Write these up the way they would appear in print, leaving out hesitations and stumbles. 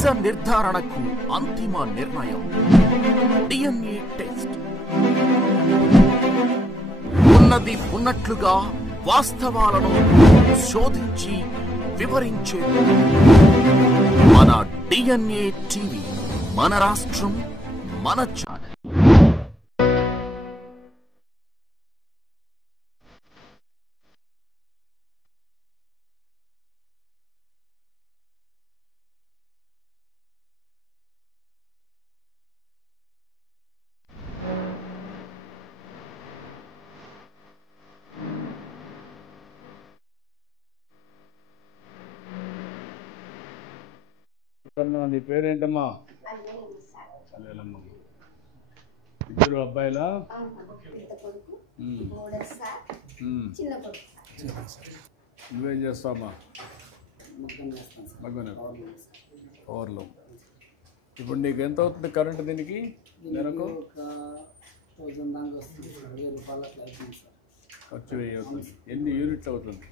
నిజ నిర్ధారణకు అంతిమ నిర్ణయం డిఎన్ఏ టెస్ట్. ఉన్నది ఉన్నట్లుగా వాస్తవాలను శోధించి వివరించే మన డిఎన్ఏ టీవీ, మన రాష్ట్రం, మన ఛానల్. నీ పేరేంటమ్మా? అల్లేలమ్మ. ఇద్దరు అబ్బాయిలా? నువ్వేం చేస్తావమ్మా? మగ్గనే ఓవర్లో. ఇప్పుడు నీకు ఎంత అవుతుంది కరెంట్ దీనికి? నెలకు ఖర్చు 1000 అవుతుంది. ఎన్ని యూనిట్లు అవుతుంది?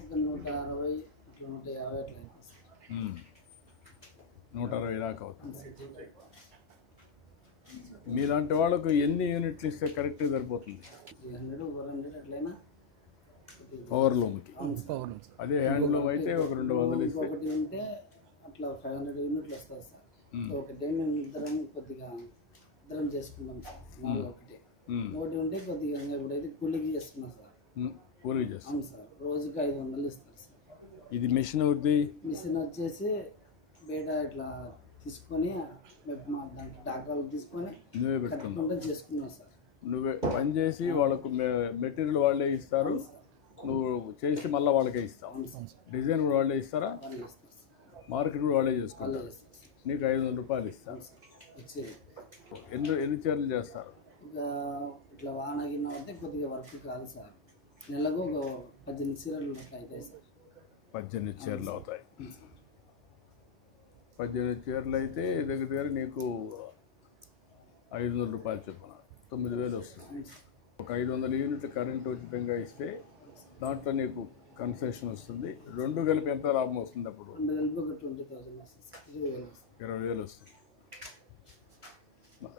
160 దాకా అవుతుంది. మీలాంటి వాళ్ళకు ఎన్ని యూనిట్లు ఇస్తే కరెక్ట్గా సరిపోతుంది? ఓవర్లూమ్కి. అదే హ్యాండ్లూమ్ అయితే ఒక 200 ఇస్తే ఉంటే అట్లా 500 యూనిట్లు వస్తుంది సార్. ఒకటే మేము ఇద్దరం చేసుకున్నాం సార్. ఒకటి ఉంటే కొద్దిగా ఇప్పుడైతే కూలికి చేస్తున్నాం సార్. కూలికి చేస్తాం. అవును సార్, రోజుకి 500 ఇస్తారు సార్. ఇది మిషన్ అవుద్ది. మిషన్ వచ్చేసి బయట ఇట్లా తీసుకొని దాంట్లో టాకాలు తీసుకొని నువ్వే పెట్టుకుంటా చేసుకున్నావు సార్. నువ్వే పని చేసి వాళ్ళకు మెటీరియల్ వాళ్ళే ఇస్తారు, నువ్వు చేసి మళ్ళీ వాళ్ళకే ఇస్తావు. డిజైన్ కూడా వాళ్ళే ఇస్తారా? మార్కెట్ కూడా వాళ్ళే చేసుకుంటారు. నీకు 500 రూపాయలు ఇస్తాను. ఎన్ని చీరలు చేస్తారు? ఇక ఇట్లా వాన గిన్నె అయితే కొద్దిగా వర్క్ కాదు సార్. నెలకు ఒక 18 చీరలు అవుతాయి సార్. 18 చీరలు అవుతాయి. 18 చీరలు అయితే దగ్గర నీకు 500 రూపాయలు చొప్పున 9000 వస్తుంది. ఒక 500 యూనిట్లు కరెంటు ఉచితంగా ఇస్తే దాంట్లో నీకు కన్సెషన్ వస్తుంది. 2 కలిపి ఎంత లాభం వస్తుంది? అప్పుడు 2 కలిపి ఒక 20,000 వస్తుంది. 20,000 వస్తుంది.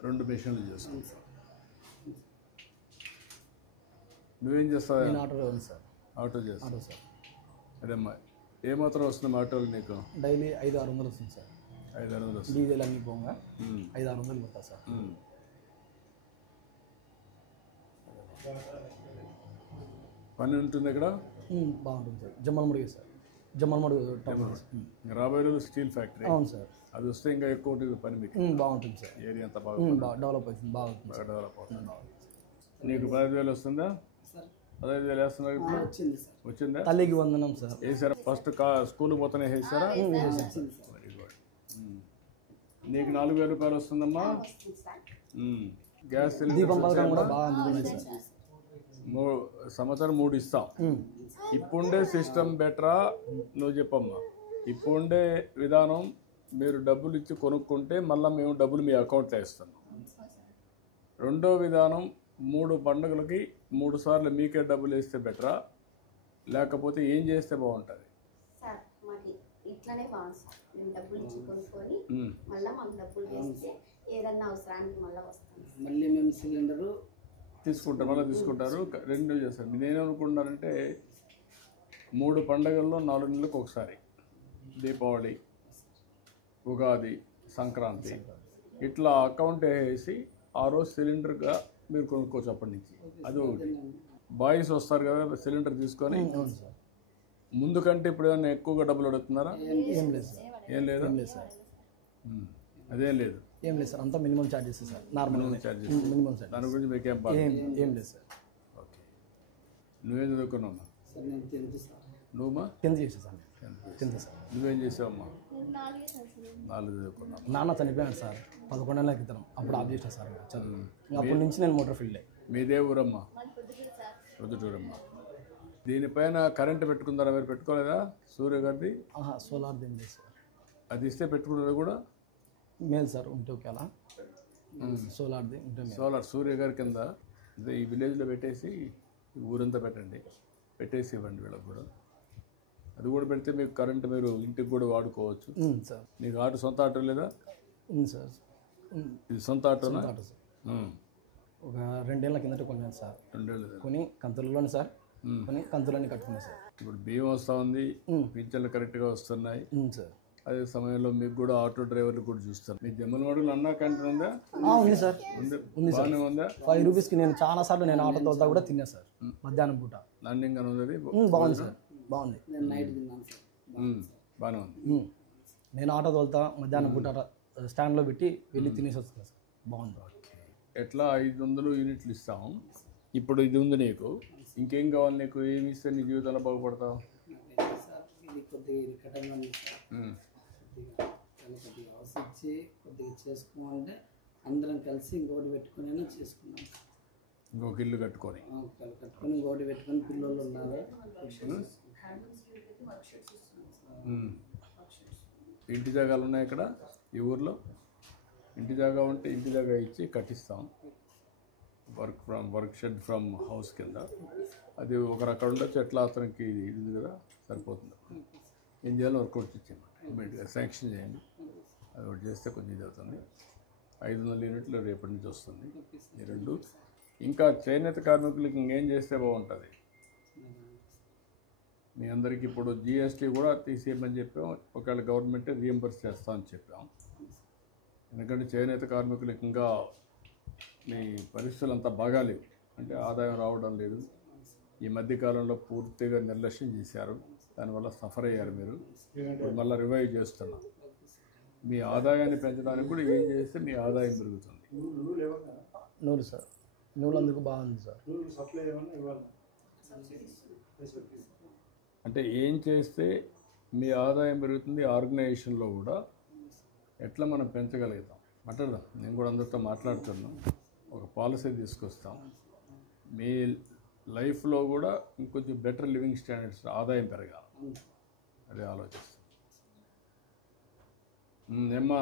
2 మిషన్లు చేస్తాను. నువ్వేం చేస్తావు? ఆటో చేస్తావు సార్. అదేమ్మా, ఏమాత్రం వస్తుంది ఆటోలు నీకు? డైలీ 500-600 వస్తుంది సార్. 500-600 వస్తుంది. డీజిల్ అన్ని పోగా 500-600 పడతా సార్. పని ఉంటుంది ఇక్కడ? బాగుంటుంది సార్. జమ్మలమడుగు సార్. జమ్మలమడుగు రాబోయే రోజు స్టీల్ ఫ్యాక్టరీ. అవును సార్. అది వస్తే ఇంకా ఎక్కువ ఉంటుంది పని మీకు. బాగుంటుంది సార్. ఏరియా అంతా బాగా డెవలప్ అవుతుంది. బాగా డెవలప్ అవుతుంది. నీకు 15,000 వస్తుందా? 15,000 వేస్తున్నారు ఇప్పుడు? వచ్చిందా? తల్లికి వందనం సార్. వేసారా? ఫస్ట్ స్కూల్కి పోతానే వేసారా? Very good. నీకు 4,000 రూపాయలు వస్తుందమ్మా. గ్యాస్ దీపం పథకం కూడా బాగా అందుతున్నాయి సార్. సంవత్సరం 3 ఇస్తాం. ఇప్పుడుండే సిస్టమ్ బెటరా? నువ్వు చెప్పమ్మా. ఇప్పుడుండే విధానం మీరు డబ్బులు ఇచ్చి కొనుక్కుంటే మళ్ళీ మేము డబ్బులు మీ అకౌంట్లో ఇస్తాం. రెండో విధానం 3 పండుగలకి 3 సార్లు మీకే డబ్బులు వేస్తే బెటరా, లేకపోతే ఏం చేస్తే బాగుంటుంది? సార్ మాకు ఇట్లానే బాగుంది సార్. మేము డబ్బులు ఇచ్చి కొనుక్కొని మళ్ళీ మాకు డబ్బులు వేస్తే ఏదన్నా అవసరానికి మళ్ళీ వస్తాం. మళ్ళీ మేము సిలిండరు తీసుకుంటారు, మళ్ళీ తీసుకుంటారు. 2 చేస్తారు. నేనేమనుకుంటున్నానంటే 3 పండుగల్లో 4 నెలలకు ఒకసారి, దీపావళి, ఉగాది, సంక్రాంతి, ఇట్లా అకౌంట్ వేసి ఆ రోజు సిలిండర్గా మీరు కొనుక్కోవచ్చు అప్పటి నుంచి. అది ఒకటి. బాయ్స్ వస్తారు కదా సిలిండర్ తీసుకొని, ముందు కంటే ఇప్పుడు ఏమైనా ఎక్కువగా డబ్బులు అడుగుతున్నారా? ఏం లేదు సార్. ఏం లేదా? సార్ అదేం లేదు. ఏం లేదు సార్. అంతా minimum charges sir. Normal charges. Minimum sir. దాని గురించి మీకేం బాధ? ఏం లేదు సార్. ఓకే. నువ్వేం చదువుకున్నావమ్మా? సార్ నేను 10th సార్. నువ్వమ్మా? 10th చేసా సార్. 10th sir. నువ్వేం చేసావమ్మా? 4 చదువుకున్నావు. నాన్న చనిపోయాను సార్ 11 ఏళ్ళ క్రితం. అప్పుడు ఆఫ్ చేసిన సార్ చదువు. అప్పటి నుంచి నేను మోటార్ ఫీల్డ్. మీదే ఊరమ్మా? ప్రొద్దుటూరమ్మా. దీనిపైన కరెంటు పెట్టుకుందారా? మీరు పెట్టుకోలేదా? సూర్య గారిది సోలార్ ఏం లేదు సార్. అది ఇస్తే పెట్టుకున్నది కూడా మేలు సార్. ఉంటే ఓకే అలా సోలార్ది ఉంటే. సోలార్ సూర్య గారి కింద ఈ విలేజ్లో పెట్టేసి ఊరంతా పెట్టండి, పెట్టేసి ఇవ్వండి వీళ్ళకి కూడా. అది కూడా పెడితే మీకు కరెంట్ మీరు ఇంటికి కూడా వాడుకోవచ్చు. సార్ నీకు ఆటో సొంత ఆటో లేదా? ఉంది సార్. ఇది సొంత ఆటోనా? Auto sir. ఒక 2 ఏళ్ళ కిందట కొన్నాను సార్. 2 ఏళ్ళు. కొని కంతులలోనే సార్, కొని కంతులన్నీ కట్టుకున్నాను సార్. ఇప్పుడు బియ్యం వస్తూ ఉంది, పింఛన్లు కరెక్ట్గా వస్తున్నాయి. సార్ అదే సమయంలో మీకు కూడా ఆటో డ్రైవర్లు కూడా చూస్తారు. మీ జమ్మలమడుగులో అన్నా క్యాంటీన్ ఉందా? ఉంది సార్. ఉంది సార్. ఉందా? 5 రూపీస్కి నేను చాలా సార్లు నేను ఆటో తోలుతా కూడా తిన్నా సార్. మధ్యాహ్నం పూట ల్యాండింగ్ అని ఉంది. బాగుంది సార్, బాగుంది. నేను నైట్ తిన్నాను సార్. బాగానే ఉంది. నేను ఆటో తోలుతా మధ్యాహ్నం పూట స్టాండ్లో పెట్టి వెళ్ళి తినేసి వస్తాను సార్. బాగుంది. ఎట్లా 500 యూనిట్లు ఇస్తాం. ఇప్పుడు ఇది ఉంది నీకు, ఇంకేం కావాలి నీకు? ఏమి ఇస్తే నీ జీవితంలో బాగుపడతావు? సార్ ఇది కొద్దిగా ఇరకటంగా ఉంది సార్. కొద్దిగా ఆలోచించి కొద్దిగా చేసుకోమంటే అందరం కలిసి ఇంకోటి పెట్టుకుని చేసుకున్నాం. ఇంకొక ఇల్లు కట్టుకొని కట్టుకొని ఇంకోటి పెట్టుకొని పిల్లలు ఉన్నారు. ఇంటి జాగాలు ఉన్నాయి ఇక్కడ ఈ ఊర్లో. ఇంటి జాగా ఉంటే ఇంటి జాగా ఇచ్చి కట్టిస్తాం. వర్క్ షెడ్ ఫ్రమ్ హౌస్ కింద. అది ఒకరు అక్కడ ఉండొచ్చు. ఎట్లా అతనికి ఇది ఉంది కదా, సరిపోతుంది. ఏం చేయాలో వర్కౌట్ ఇచ్చాము. ఇమీడియట్గా శాంక్షన్ చేయండి. అది ఒకటి చేస్తే కొంచెం ఇది అవుతుంది. 500 యూనిట్లు రేపటి నుంచి వస్తుంది. ఈ 2 ఇంకా చేనేత కార్మికులకి ఇంకేం చేస్తే బాగుంటుంది? మీ అందరికీ ఇప్పుడు జిఎస్టీ కూడా తీసేయమని చెప్పాం. ఒకవేళ గవర్నమెంటే రీఎంబర్స్ చేస్తామని చెప్పాం. ఎందుకంటే చేనేత కార్మికులకి ఇంకా మీ పరిస్థితులు అంతా బాగాలేవు. అంటే ఆదాయం రావడం లేదు. ఈ మధ్యకాలంలో పూర్తిగా నిర్లక్ష్యం చేశారు. దానివల్ల సఫర్ అయ్యారు మీరు. ఇప్పుడు మళ్ళీ రివైవ్ చేస్తున్నాం. మీ ఆదాయాన్ని పెంచడానికి కూడా ఏం చేస్తే మీ ఆదాయం పెరుగుతుంది? నూలు సార్. నూలు అందుకు బాగుంది సార్. అంటే ఏం చేస్తే మీ ఆదాయం పెరుగుతుంది? ఆర్గనైజేషన్లో కూడా ఎట్లా మనం పెంచగలుగుతాం మాట్లాడదాం. నేను కూడా అందరితో మాట్లాడుతున్నాను. ఒక పాలసీ తీసుకొస్తాం. మీ లైఫ్లో కూడా ఇంకొంచెం బెటర్ లివింగ్ స్టాండర్డ్స్, ఆదాయం పెరగాలి. అదే ఆలోచిస్తాం. ఏమ్మా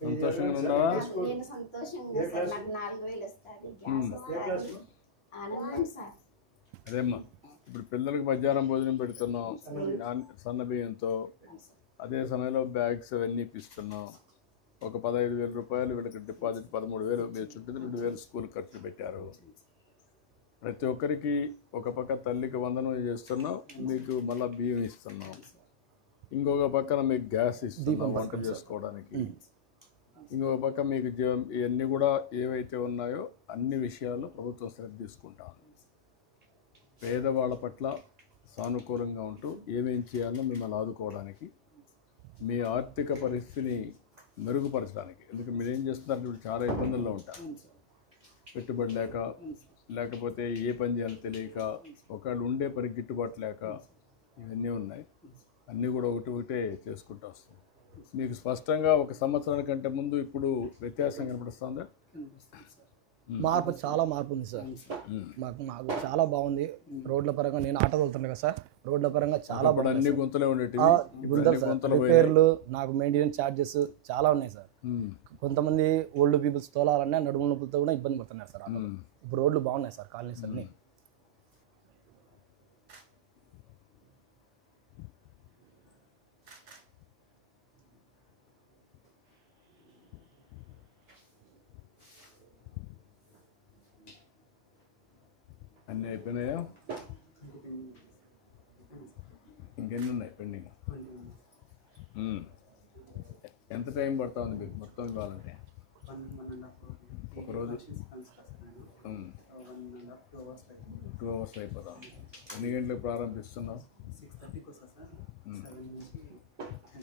సంతోషంగా ఉన్నావా? నేను సంతోషంగా సార్. నాకు 4000 వస్తుంది. గ్యాస్ వస్తుంది. ఆనందం సార్. అదేమ్మా ఇప్పుడు పిల్లలకి మధ్యాహ్నం భోజనం పెడుతున్నాం సన్న బియ్యంతో. అదే సమయంలో బ్యాగ్స్ అవన్నీ ఇప్పిస్తున్నాం. ఒక 15,000 రూపాయలు వీళ్ళకి డిపాజిట్, 13,000 మీరు చుట్టూ 2,000 స్కూల్ ఖర్చు పెట్టారు. ప్రతి ఒక్కరికి ఒక పక్క తల్లికి వందనం చేస్తున్నాం, మీకు మళ్ళీ బియ్యం ఇస్తున్నాం. ఇంకొక పక్కన మీకు గ్యాస్ ఇస్తున్నాం వంట చేసుకోవడానికి. ఇంకొక పక్క మీకు ఇవన్నీ కూడా ఏవైతే ఉన్నాయో అన్ని విషయాలు ప్రభుత్వం శ్రద్ధ తీసుకుంటాం. పేదవాళ్ళ పట్ల సానుకూలంగా ఉంటూ ఏమేం చేయాలో మిమ్మల్ని ఆదుకోవడానికి, మీ ఆర్థిక పరిస్థితిని మెరుగుపరచడానికి. ఎందుకంటే మీరు ఏం చేస్తున్నారు, ఇప్పుడు చాలా ఇబ్బందుల్లో ఉంటారు. పెట్టుబడి లేక, లేకపోతే ఏ పని చేయాలో తెలియక, ఒకళ్ళు ఉండే పని గిట్టుబాటు లేక, ఇవన్నీ ఉన్నాయి. అన్నీ కూడా ఒకటే చేసుకుంటూ వస్తాయి. మీకు స్పష్టంగా ఒక సంవత్సరానికంటే ముందు ఇప్పుడు వ్యత్యాసం కనపడుస్తుందా? మార్పు, చాలా మార్పు ఉంది సార్. మాకు చాలా బాగుంది. రోడ్ల పరంగా నేను ఆటో వెళ్తున్నాను కదా సార్. రోడ్ల పరంగా చాలా అన్ని గుంతలే ఉండేవి. రిపేర్లు, నాకు మెయింటెనెన్స్ ఛార్జెస్ చాలా ఉన్నాయి సార్. కొంతమంది ఓల్డ్ పీపుల్స్ తోలాలన్నా నడుము నొప్పులతో కూడా ఇబ్బంది పడుతున్నారు సార్. ఇప్పుడు రోడ్లు బాగున్నాయి సార్, కాలనీస్ అన్నీ. అన్నీ అయిపోయినాయా? ఇంకెన్ని ఉన్నాయి పెండింగ్? ఎంత టైం పడుతూ ఉంది మీకు మొత్తం ఇవ్వాలంటే? ఒకరోజు 2 అవర్స్ అయిపోతాం. ఎన్ని గంటలకు ప్రారంభిస్తున్నావు?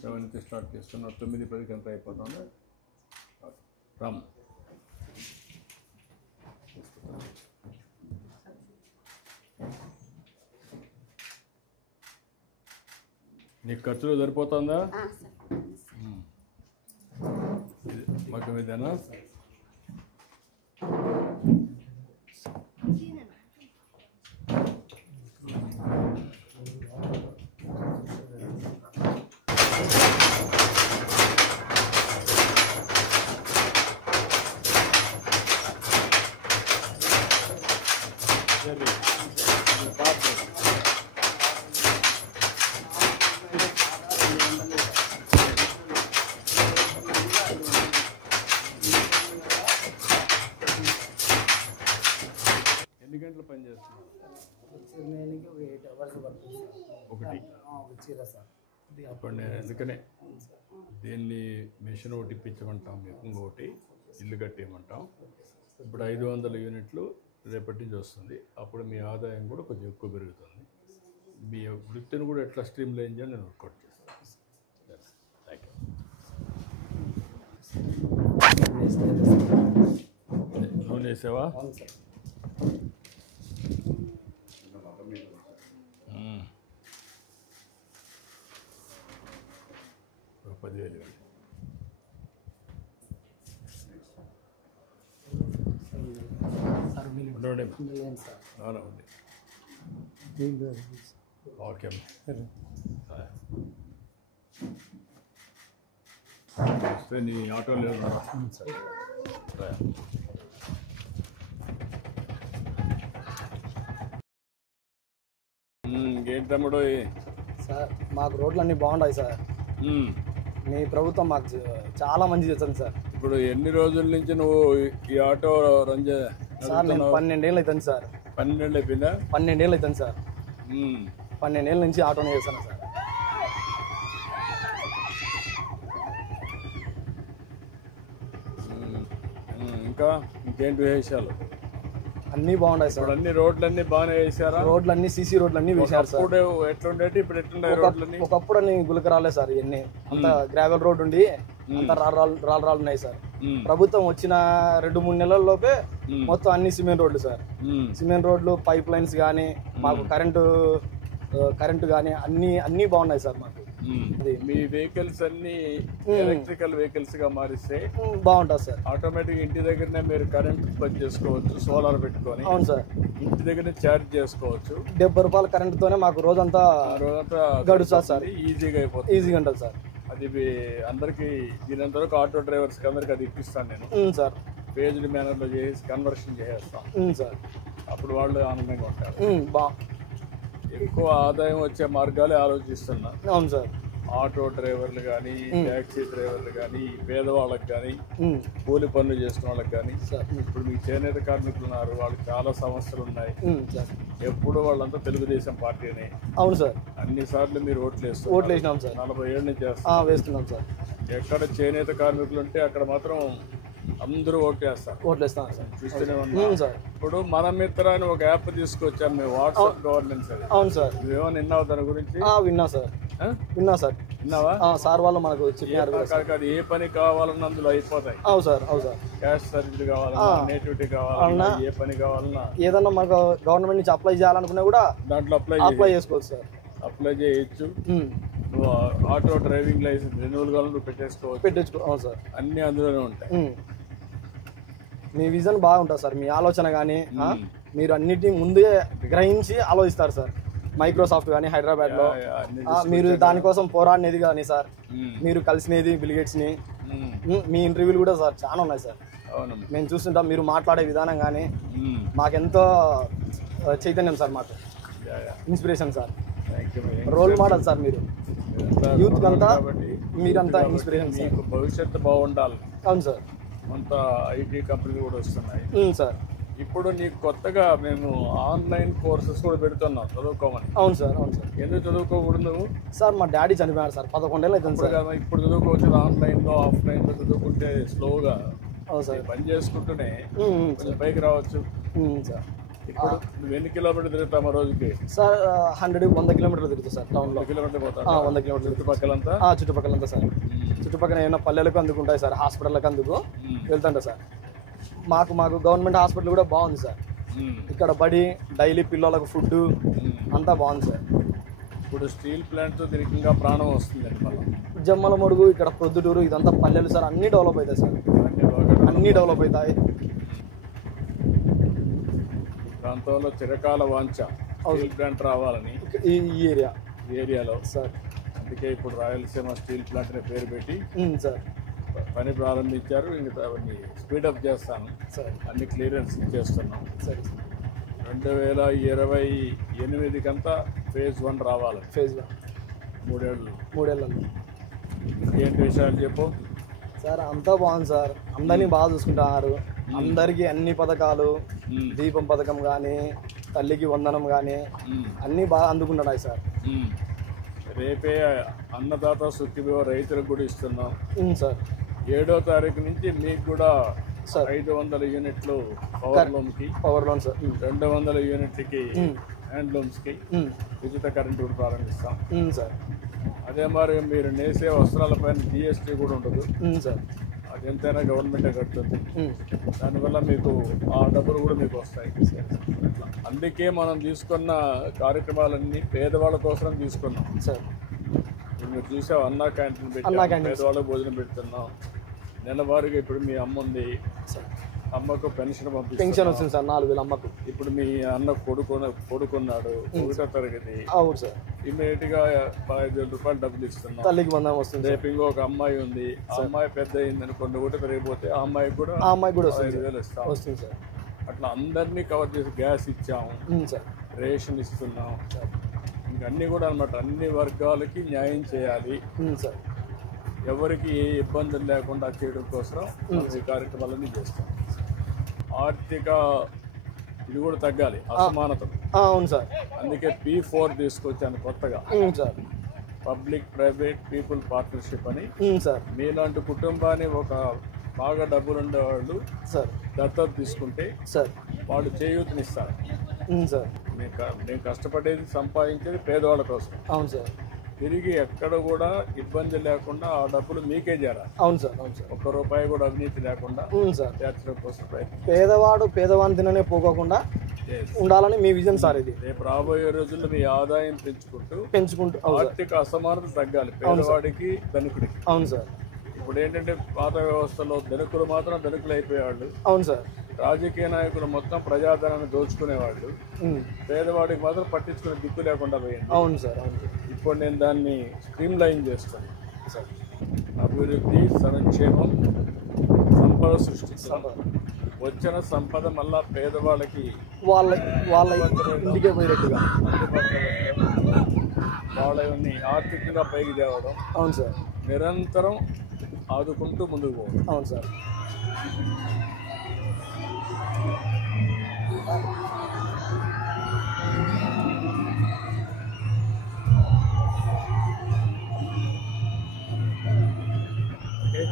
7 నుంచి స్టార్ట్ చేస్తున్నావు. 9-10కి ఎంత అయిపోతుంది? రామ్ నీకు ఖర్చులు సరిపోతుందా? మాకు మీదేనా? పడితే పడుతుంది సార్. ఒకటి ఒక చీర సార్. ఇది ఇప్పుడు నేను అందుకనే దీన్ని మిషన్ ఒకటి ఇప్పించమంటాం, మీకు ఇంకొకటి ఇల్లు కట్టేయమంటాం. ఇప్పుడు 500 యూనిట్లు రేపటి నుంచి వస్తుంది. అప్పుడు మీ ఆదాయం కూడా కొంచెం ఎక్కువ పెరుగుతుంది. మీ వృత్తిని కూడా ఎట్లా స్ట్రీమ్ లైన్ చేయాలి నేను వర్కౌట్ చేస్తాను. Thank you. నూనె వేసావా? అవును సార్. ఒక 10,000 ఇవ్వండి. సార్ ఉండండి. Million sir. అవునా ఉంది. ఓకే వస్తే నీ ఆటోలో ఉన్నారా? ఇంకేంటి తమ్ముడు? సార్ మాకు రోడ్లు అన్నీ బాగుంటాయి సార్. మీ ప్రభుత్వం మాకు చాలా మంచి చేస్తుంది సార్. ఇప్పుడు ఎన్ని రోజుల నుంచి నువ్వు ఈ ఆటో రన్ సార్ నేను 12 ఏళ్ళు అవుతుంది సార్. 12 ఏళ్ళు అయిపోయిందా? 12 ఏళ్ళు అవుతుంది సార్. 12 ఏళ్ళ నుంచి ఆటోనే చేస్తాను సార్. ఇంకా ఇంకేంటి విశేషాలు? అన్నీ బాగుంటాయి సార్. ఇప్పుడు అన్ని రోడ్లన్నీ బాగానే వేసారా? రోడ్లన్నీ సీసీ రోడ్లన్నీ వేశారు సార్. ఇప్పుడు ఎట్లుండేటి ఇప్పుడు ఎట్లున్నాయి రోడ్లన్నీ? ఒకప్పుడు అన్ని గులకరాలే సార్. ఇవన్నీ అంత గ్రావెల్ రోడ్ ఉండి అంత రాళ్ళు ఉన్నాయి సార్. ప్రభుత్వం వచ్చిన 2-3 నెలల లోపే మొత్తం అన్ని సిమెంట్ రోడ్లు సార్. సిమెంట్ రోడ్లు, పైప్ లైన్స్ కానీ, మాకు కరెంటు కానీ అన్ని బాగున్నాయి సార్. మాకు మీ వెహికల్స్ అన్ని ఎలక్ట్రికల్ వెహికల్స్ గా మారిస్తే బాగుంటుంది సార్. ఆటోమేటిక్ ఇంటి దగ్గరనే మీరు కరెంట్ ఉత్పత్తి చేసుకోవచ్చు, సోలార్ పెట్టుకొని. అవును సార్. ఇంటి దగ్గర ఛార్జ్ చేసుకోవచ్చు. 70 రూపాయల కరెంటుతోనే మాకు రోజంతా గడుస్తుంది సార్. ఈజీగా అయిపోతుంది. ఈజీగా ఉంటుంది సార్. అది అందరికి దీనంతవరకు ఆటో డ్రైవర్స్ కి అందరికి అది ఇప్పిస్తాను నేను సార్. పేజ్డ్ మేనర్ లో చేసి కన్వర్షన్ చేస్తాను సార్. అప్పుడు వాళ్ళు ఆనందంగా ఉంటారు. ఎక్కువ ఆదాయం వచ్చే మార్గాలే ఆలోచిస్తున్నా. అవును సార్. ఆటో డ్రైవర్లు కానీ, ట్యాక్సీ డ్రైవర్లు కానీ, పేదవాళ్ళకి కానీ, కూలి పనులు చేసిన వాళ్ళకి కానీ. ఇప్పుడు మీకు చేనేత కార్మికులు ఉన్నారు, వాళ్ళకి చాలా సమస్యలు ఉన్నాయి. ఎప్పుడు వాళ్ళంతా తెలుగుదేశం పార్టీనే. అవును సార్. అన్ని సార్లు మీరు ఓట్లు వేసినాం సార్. 40 ఏళ్ళ నుంచి వేస్తున్నాం సార్. ఎక్కడ చేనేత కార్మికులు ఉంటే అక్కడ మాత్రం అందరూ ఓట్లేస్తారు. చూస్తూనే ఉన్నాం సార్. ఇప్పుడు మన మిత్ర అని ఒక యాప్ తీసుకొచ్చాం మేము, వాట్సాప్ గవర్నెన్స్. అవును సార్. నువ్వేమన్నా విన్నావు దాని గురించి? విన్నా సార్. విన్నావా? సార్ వాళ్ళు మనకు చెప్పారు. అది ఏ పని కావాలన్నా అందులో అయిపోతాయి. అవును సార్. క్యాష్ సర్వీస్ కావాలన్నా, నేటివిటీ కావాలన్నా, ఏ పని కావాలన్నా, ఏదన్నా మనకు గవర్నమెంట్ నుంచి అప్లై చేయాలనుకున్నా కూడా దాంట్లో అప్లై చేసుకోవచ్చు సార్. అప్లై చేయొచ్చు. నువ్వు ఆటో డ్రైవింగ్ లైసెన్స్ రెన్యువల్ కావాలని నువ్వు పెట్టేసుకోవచ్చు. అవును సార్. అన్ని అందులోనే ఉంటాయి. మీ విజన్ బాగుంటుంది సార్. మీ ఆలోచన కానీ మీరు అన్నిటిని ముందే గ్రహించి ఆలోచిస్తారు సార్. మైక్రోసాఫ్ట్ కానీ హైదరాబాద్ లో మీరు దానికోసం పోరాడినది కానీ సార్, మీరు కలిసినది బిల్ గేట్స్ ని, మీ ఇంటర్వ్యూలు కూడా సార్ చాలా ఉన్నాయి సార్. మేము చూస్తుంటాం. మీరు మాట్లాడే విధానం కానీ మాకెంతో చైతన్యం సార్, మాకు inspiration sir. Role model sir. మీరు యూత్ అంతా మీరంతా ఇన్స్పిరేషన్ సార్. భవిష్యత్తు బాగుండాలి. అవును సార్. అంతా ఐటీ కంపెనీలు కూడా వస్తున్నాయి సార్. ఇప్పుడు నీకు కొత్తగా మేము ఆన్లైన్ కోర్సెస్ కూడా పెడుతున్నాం చదువుకోమని. అవును సార్. ఎందుకు చదువుకోకూడదు సార్? మా డాడీ చనిపోయారు సార్. 11 ఏళ్ళు అవుతుంది సార్. ఇప్పుడు చదువుకోవచ్చు. ఆన్లైన్లో ఆఫ్లైన్లో చదువుకుంటే స్లోగా పని చేసుకుంటూనే కొంచెం పైకి రావచ్చు సార్. ఇప్పుడు నువ్వు ఎన్ని కిలోమీటర్లు తిరుగుతావు రోజుకి? సార్ 100 కిలోమీటర్లు తిరుగుతా సార్. టౌన్లో 100 కిలోమీటర్లు పోతాను. 100 కిలోమీటర్లు చుట్టుపక్కలంతా సార్. చుట్టుపక్కల ఏమైనా పల్లెలకు అందుకుంటాయి సార్, హాస్పిటల్కి అందుకు వెళ్తుంటా సార్. మాకు గవర్నమెంట్ హాస్పిటల్ కూడా బాగుంది సార్. ఇక్కడ బడి, డైలీ పిల్లలకు ఫుడ్ అంతా బాగుంది సార్. ఇప్పుడు స్టీల్ ప్లాంట్తో దీనికి ఇంకా ప్రాణం వస్తుంది. జమ్మల మడుగు, ఇక్కడ ప్రొద్దుటూరు, ఇదంతా పల్లెలు సార్. అన్నీ డెవలప్ అవుతాయి సార్. అన్నీ డెవలప్ అవుతాయి. ప్రాంతంలో చిరకాల వాంఛ స్టీల్ ప్లాంట్ రావాలని ఈ ఏరియాలో సార్. అందుకే ఇప్పుడు రాయలసీమ స్టీల్ ప్లాంట్ అనే పేరు పెట్టి సార్ పని ప్రారంభించారు. ఇంకా అవన్నీ స్పీడప్ చేస్తాను సార్. అన్ని క్లియరెన్స్ చేస్తున్నాం. సరే. 2028 కంతా ఫేజ్ 1 రావాలి. ఫేజ్ 1 3 ఏళ్ళలో. ఏంటి విషయాలు చెప్పు సార్. అంతా బాగుంది సార్. అందరినీ బాగా చూసుకుంటున్నారు. అందరికీ అన్ని పథకాలు, దీపం పథకం కానీ, తల్లికి వందనం కానీ అన్నీ బాగా అందుకుంటున్నాయి సార్. రేపే అన్నదాత సుఖీభవ రైతులకు కూడా ఇస్తున్నాం సార్. 7వ తారీఖు నుంచి మీకు కూడా 500 యూనిట్లు పవర్ లోన్ సార్, 200 యూనిట్లకి హ్యాండ్లూమ్స్కి ఉచిత కరెంటు కూడా ప్రారంభిస్తాం సార్. అదే మరి మీరు నేసే వస్త్రాలపైన GST కూడా ఉండదు సార్. అది ఎంతైనా గవర్నమెంటే కడుతుంది. దానివల్ల మీకు ఆ డబ్బులు కూడా మీకు వస్తాయి. అందుకే మనం తీసుకున్న కార్యక్రమాలన్నీ పేదవాళ్ళ కోసం తీసుకున్నాం సార్. మీరు చూసావు అన్నా క్యాంటీన్ పెట్టాం, పేదవాళ్ళకి భోజనం పెడుతున్నాం. నెలవారీగా ఇప్పుడు మీ అమ్మ ఉంది, అమ్మకు పెన్షన్ వస్తుంది సార్ 4,000 అమ్మకు. ఇప్పుడు మీ అన్న కొడుకున్నాడు 1వ తరగతి, అవును సార్. ఇమీడియట్ గా 15,000 రూపాయలు డబ్బులు ఇస్తున్నాం. తల్లికి వందనం వస్తుంది. రేపు ఇంకొక అమ్మాయి ఉంది, ఆ అమ్మాయి పెద్ద అయింది అనుకోండి, 1 పెరిగిపోతే ఆ అమ్మాయికి కూడా 5,000 ఇస్తాం. వస్తుంది సార్. అట్లా అందరినీ కవర్ చేసి గ్యాస్ ఇచ్చాము సార్, రేషన్ ఇస్తున్నాం. ఇంకా అన్ని కూడా అనమాట అన్ని వర్గాలకి న్యాయం చేయాలి సార్. ఎవరికి ఏ ఇబ్బందులు లేకుండా చేయడం కోసం ఈ కార్యక్రమాలన్నీ చేస్తాం. ఆర్థిక ఇది కూడా తగ్గాలి, అసమానతలు. అవును సార్. అందుకే P4 తీసుకొచ్చాను కొత్తగా, sir. Public private people partnership అని. సార్. మీలాంటి కుటుంబాన్ని ఒక బాగా డబ్బులు ఉండేవాళ్ళు సార్ దత్తత తీసుకుంటే సార్ వాళ్ళు చేయూతనిస్తారు సార్. నేను కష్టపడేది సంపాదించేది పేదవాళ్ళ కోసం. అవును సార్. తిరిగి ఎక్కడ కూడా ఇబ్బంది లేకుండా ఆ డబ్బులు మీకే చేరాలి. అవును సార్. అవును సార్. 1 రూపాయి కూడా అవినీతి లేకుండా సార్ చేర్చడం కోసం పేదవాడు పేదవాని తిననే పోకోకుండా ఉండాలని మీ విజన్ సార్. ఇది రేపు రాబోయే రోజుల్లో మీ ఆదాయం పెంచుకుంటూ ఆర్థిక అసమానత తగ్గాలి పేదవాడికి ధనికుడికి. అవును సార్. ఇప్పుడు ఏంటంటే పాత వ్యవస్థలో ధనికులు మాత్రం ధనికులు అయిపోయేవాళ్ళు. అవును సార్. రాజకీయ నాయకులు మొత్తం ప్రజాధనాన్ని దోచుకునేవాళ్ళు, పేదవాడికి మాత్రం పట్టించుకునే దిక్కు లేకుండా పోయింది. అవును సార్. ఇప్పుడు నేను దాన్ని స్ట్రీమ్ లైన్ చేస్తాను సార్. అభివృద్ధి, సంక్షేమం, సంపద సృష్టిస్తాం. వచ్చిన సంపద మళ్ళా పేదవాళ్ళకి వాళ్ళ ఇంటికే పోయేట్టుగా వాళ్ళని ఆర్థికంగా పైకి తేవడం. అవును సార్. నిరంతరం ఆదుకుంటూ ముందుకు పోవడం. అవును సార్. ఓకే.